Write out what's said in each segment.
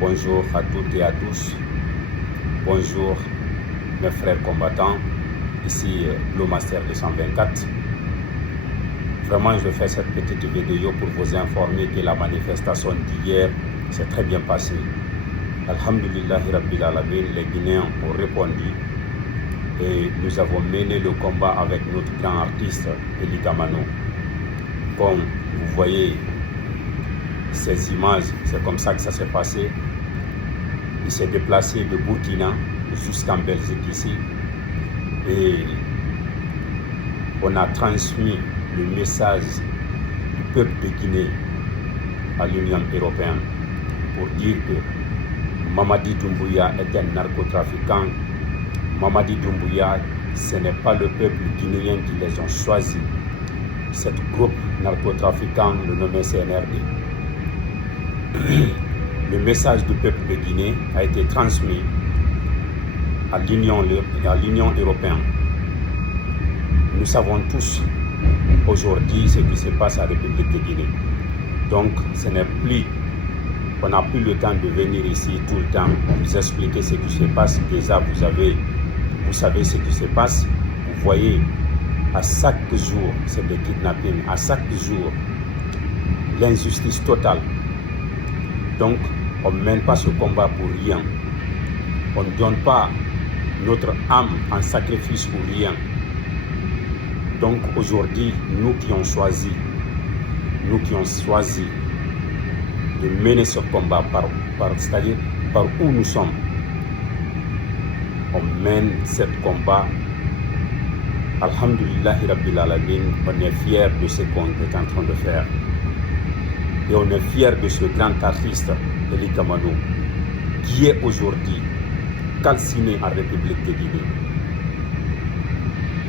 Bonjour à toutes et à tous. Bonjour mes frères combattants. Ici Blue Master 224. Vraiment, je fais cette petite vidéo pour vous informer que la manifestation d'hier s'est très bien passée. Alhamdulillahi Rabbil Alamin, les Guinéens ont répondu et nous avons mené le combat avec notre grand artiste Eli Gamano. Comme vous voyez ces images, c'est comme ça que ça s'est passé. Il s'est déplacé de Burkina jusqu'en Belgique ici et on a transmis le message du peuple de Guinée à l'Union européenne pour dire que Mamadi Doumbouya est un narcotrafiquant. Mamadi Doumbouya, ce n'est pas le peuple guinéen qui les ont choisis. Cet groupe narcotrafiquant, le nommé CNRD. Le message du peuple de Guinée a été transmis à l'Union européenne. Nous savons tous aujourd'hui ce qui se passe à la République de Guinée. Donc, ce n'est plus, on n'a plus le temps de venir ici tout le temps vous expliquer ce qui se passe. Déjà, vous savez ce qui se passe. Vous voyez, à chaque jour, c'est des kidnappings. À chaque jour, l'injustice totale. Donc, on ne mène pas ce combat pour rien. On ne donne pas notre âme en sacrifice pour rien. Donc aujourd'hui, nous qui avons choisi de mener ce combat c'est-à-dire par où nous sommes, on mène ce combat. Alhamdulillahi Rabbil Alamin, on est fiers de ce qu'on est en train de faire. Et on est fiers de ce grand artiste, Eli Gamano, qui est aujourd'hui calciné en République de Guinée.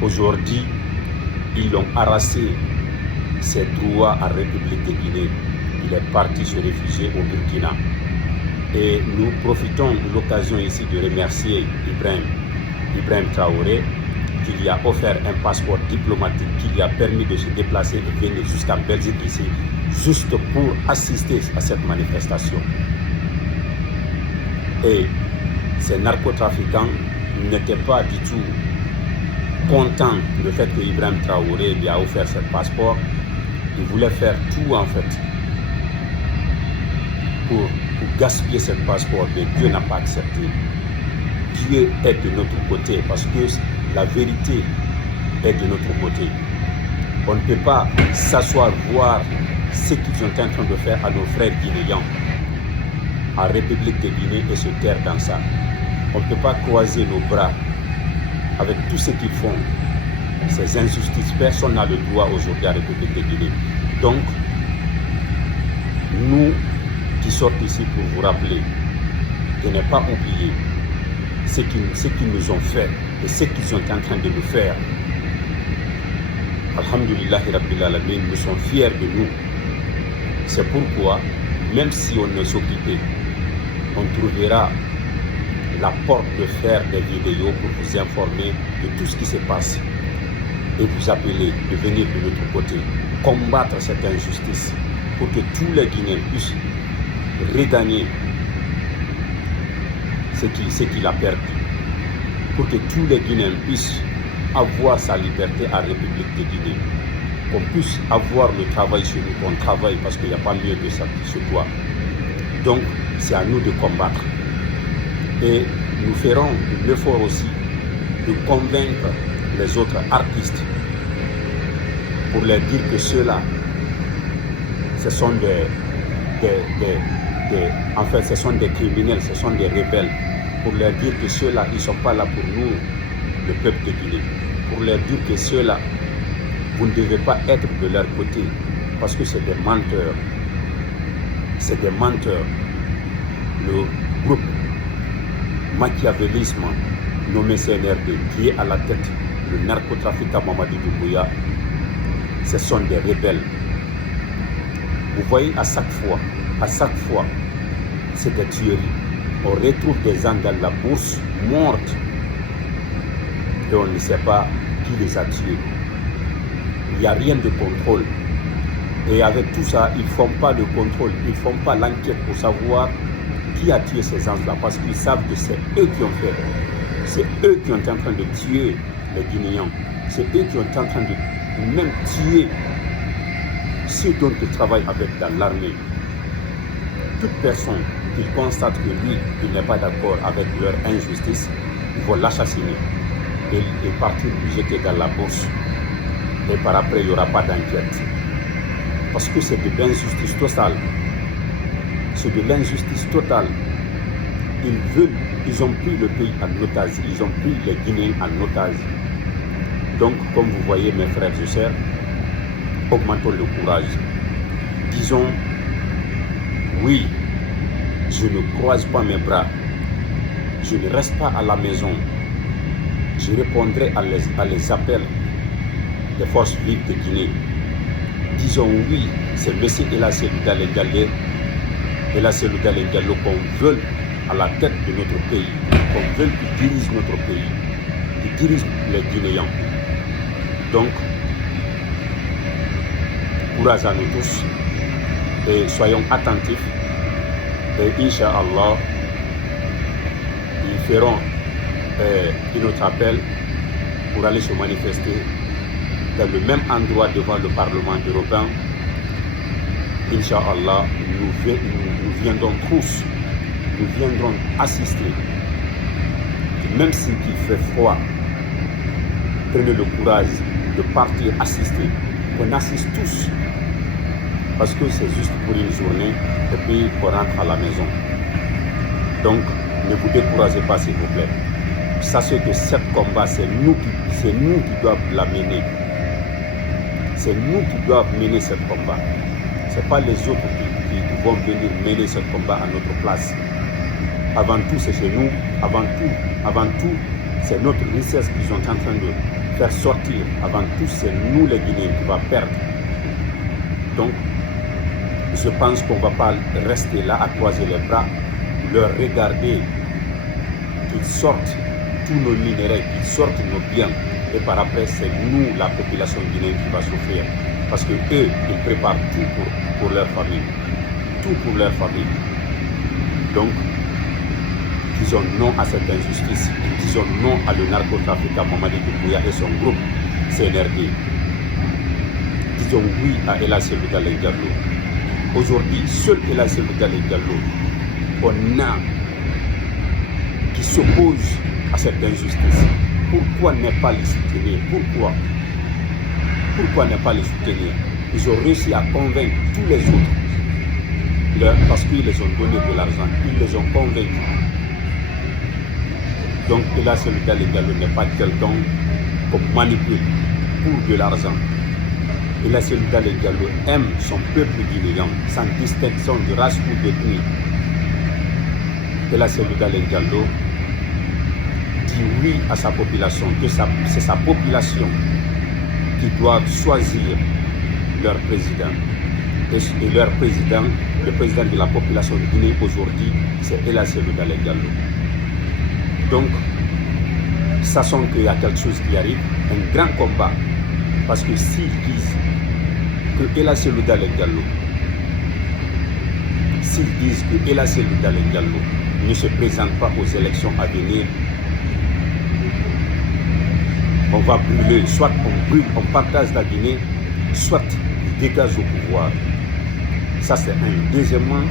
Aujourd'hui, ils l'ont arraché ses droits en République de Guinée. Il est parti se réfugier au Burkina. Et nous profitons de l'occasion ici de remercier Ibrahim Traoré, qui lui a offert un passeport diplomatique qui lui a permis de se déplacer et venir jusqu'en Belgique ici, juste pour assister à cette manifestation. Et ces narcotrafiquants n'étaient pas du tout contents du fait que Ibrahim Traoré lui a offert ce passeport. Ils voulaient faire tout en fait pour gaspiller ce passeport, mais Dieu n'a pas accepté. Dieu est de notre côté parce que la vérité est de notre côté. On ne peut pas s'asseoir voir ce qu'ils sont en train de faire à nos frères guinéens en République de Guinée et se taire dans ça. On ne peut pas croiser nos bras avec tout ce qu'ils font. Ces injustices, personne n'a le droit aujourd'hui à la République de Guinée. Donc, nous qui sommes ici pour vous rappeler de ne pas oublier ce qu'ils nous ont fait et ce qu'ils sont en train de nous faire. Alhamdulillahi Rabbil Alamin, nous sommes fiers de nous. C'est pourquoi, même si on est occupé, on trouvera la porte de faire des vidéos pour vous informer de tout ce qui se passe et vous appeler de venir de notre côté, combattre cette injustice pour que tous les Guinéens puissent regagner ce qu'il a perdu, pour que tous les Guinéens puissent avoir sa liberté à la République de Guinée, qu'on puisse avoir le travail sur nous, qu'on travaille parce qu'il n'y a pas mieux de ça qui se doit. Donc, c'est à nous de combattre. Et nous ferons l'effort aussi de convaincre les autres artistes pour leur dire que ceux-là, ce sont ce sont des criminels, ce sont des rebelles. Pour leur dire que ceux-là, ils ne sont pas là pour nous, le peuple de Guinée. Pour leur dire que ceux-là, vous ne devez pas être de leur côté parce que c'est des menteurs. C'est des menteurs. Le groupe machiavélisme nommé CNRD, qui est à la tête, le narcotrafiquant Mamadi Doumbouya, ce sont des rebelles. Vous voyez, à chaque fois, c'est des tueries. On retrouve des gens dans la bourse mortes et on ne sait pas qui les a tués. Il n'y a rien de contrôle. Et avec tout ça, ils ne font pas le contrôle, ils ne font pas l'enquête pour savoir qui a tué ces gens-là, parce qu'ils savent que c'est eux qui ont fait. C'est eux qui sont en train de tuer les Guinéens. C'est eux qui sont en train de même tuer ceux dont ils travaillent avec dans l'armée. Toute personne qui constate que lui, il n'est pas d'accord avec leur injustice, ils vont l'assassiner et partir lui jeter dans la bourse. Et par après, il n'y aura pas d'enquête. Parce que c'est de l'injustice totale. C'est de l'injustice totale. Ils ont pris le pays en otage. Ils ont pris les Guinéens en otage. Donc, comme vous voyez, mes frères et sœurs, augmentons le courage. Disons, oui, je ne croise pas mes bras. Je ne reste pas à la maison. Je répondrai à les appels des forces vives de Guinée. Disons oui, c'est M. Ella Seydou Dalein Diallo qu'on veut à la tête de notre pays, qu'on veut qu'il dirige notre pays, qu'il dirige les Guinéens. Donc, courage à nous tous et soyons attentifs. Et Inch'Allah, ils feront un autre appel pour aller se manifester dans le même endroit devant le Parlement européen. Inch'Allah, nous viendrons tous, nous viendrons assister. Même s'il fait froid, prenez le courage de partir assister. On assiste tous, parce que c'est juste pour une journée, et puis on rentre à la maison. Donc, ne vous découragez pas, s'il vous plaît. Sachez que ce combat, c'est nous qui doivent la mener. C'est nous qui doivent mener ce combat. Ce n'est pas les autres qui vont venir mener ce combat à notre place. Avant tout, c'est chez nous. Avant tout, c'est notre richesse qu'ils sont en train de faire sortir. Avant tout, c'est nous les Guinéens qui vont perdre. Donc, je pense qu'on ne va pas rester là à croiser les bras, leur regarder qu'ils sortent tous nos minéraux, qu'ils sortent nos biens. Et par après, c'est nous, la population guinéenne, qui va souffrir. Parce que eux, ils préparent tout pour leur famille. Tout pour leur famille. Donc, disons non à cette injustice. Disons non à le narcotrafiquant Mamadi Doumbouya et son groupe CNRD. Disons oui à Ella Seydou Dalein Diallo. Aujourd'hui, seul Ella Seydou Dalein Diallo, on a qui s'oppose à cette injustice. Pourquoi ne pas les soutenir? Pourquoi ne pas les soutenir? Ils ont réussi à convaincre tous les autres, parce qu'ils les ont donné de l'argent, ils les ont convaincus. Donc Ella Seydou Dalein Diallo n'est pas quelqu'un qu'on manipule pour de l'argent. Ella Seydou Dalein Diallo aime son peuple guinéen, sans distinction de race ou d'ethnie. Ella Seydou Dalein Diallo dit oui à sa population, que c'est sa population qui doit choisir leur président. Et leur président, le président de la population de Guinée aujourd'hui, c'est Ella Seydou Dalein Diallo. Donc, sachant qu'il y a quelque chose qui arrive, un grand combat, parce que s'ils disent que Ella Seydou Dalein Diallo, ne se présente pas aux élections à venir, on va brûler, soit on brûle, on partage la Guinée, soit il dégage au pouvoir. Ça c'est un. Deuxièmement,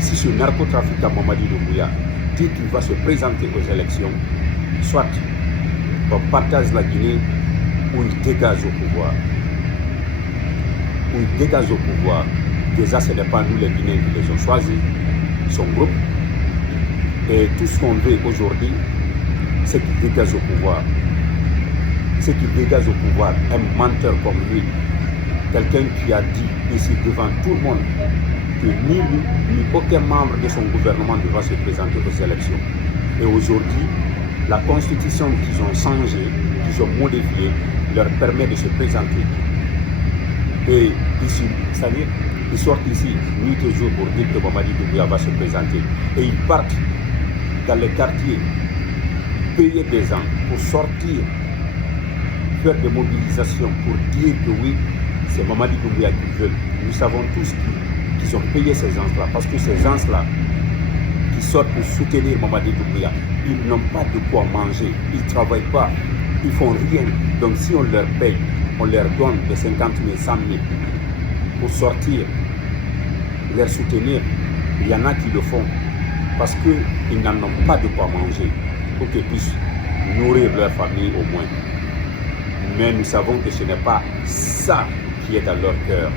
si ce narcotrafiquant Mamadi Doumbouya dit qu'il va se présenter aux élections, soit on partage la Guinée ou il dégage au pouvoir. Ou il dégage au pouvoir. Déjà, ce n'est pas nous les Guinéens qui les ont choisis, son groupe. Et tout ce qu'on veut aujourd'hui, c'est qu'il dégage au pouvoir. C'est qu'il dégage au pouvoir un menteur comme lui, quelqu'un qui a dit ici devant tout le monde que ni lui, ni aucun membre de son gouvernement ne va se présenter aux élections. Et aujourd'hui, la constitution qu'ils ont changée, qu'ils ont modifiée, leur permet de se présenter. Et ici, c'est-à-dire, ils sortent ici, nuit et jour, pour dire que Mamadi Doumbouya va se présenter. Et ils partent dans les quartiers, payer des gens pour sortir, faire des mobilisations pour dire que oui, c'est Mamadi Doumbouya qu'ils veulent. Nous savons tous qu'ils ont payé ces gens-là, parce que ces gens-là qui sortent pour soutenir Mamadi Doumbouya, ils n'ont pas de quoi manger, ils ne travaillent pas, ils font rien. Donc si on leur paye, on leur donne de 50 000, 100 000 pour sortir, les soutenir, il y en a qui le font parce qu'ils n'en ont pas de quoi manger pour qu'ils puissent nourrir leur famille au moins. Mais nous savons que ce n'est pas ça qui est dans leur cœur.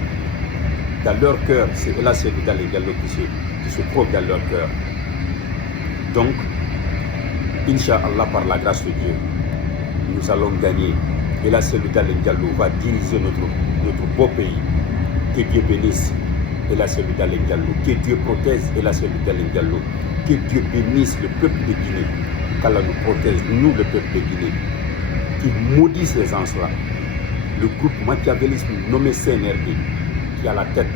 Dans leur cœur, c'est là c'est dans les dialogues qui se trouve dans leur cœur. Donc, Inch'Allah, par la grâce de Dieu, nous allons gagner. Et là, c'est le Diallo va diriger notre beau pays. Que Dieu bénisse. Et là, c'est le Diallo. Que Dieu protège. Et là, c'est le Diallo. Que Dieu bénisse le peuple de Guinée. Qu'Allah nous protège, nous, le peuple de Guinée. Qu'il maudisse les gens-là. Le groupe machiavélisme nommé CNRD, qui a la tête,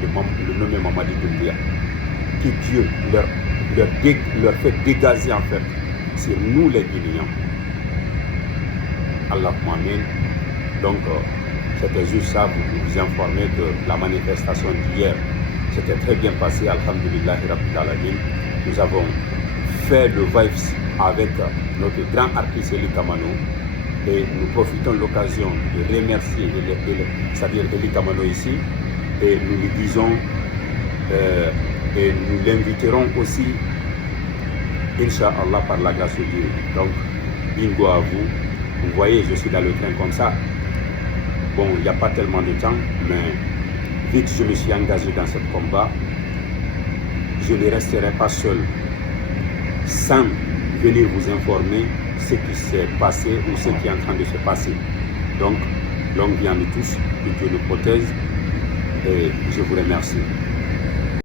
le nommé Mamadi Doumbouya. Que Dieu leur fait dégager en fait. C'est nous les Guinéens. Allah m'amène. Donc, c'était juste ça, vous informer que la manifestation d'hier, c'était très bien passé, alhamdoulillahi rabbil alamin. Nous avons fait le vibes avec notre grand artiste Eli Kamano et nous profitons de l'occasion de remercier, c'est-à-dire Eli Kamano ici, et nous lui disons, et nous l'inviterons aussi, Inch'Allah, par la grâce de Dieu. Donc, bingo à vous. Vous voyez, je suis dans le train comme ça. Bon, il n'y a pas tellement de temps, mais vite je me suis engagé dans ce combat. Je ne resterai pas seul sans venir vous informer ce qui s'est passé ou ce qui est en train de se passer. Donc, longue vie à nous tous, que Dieu nous protège et je vous remercie.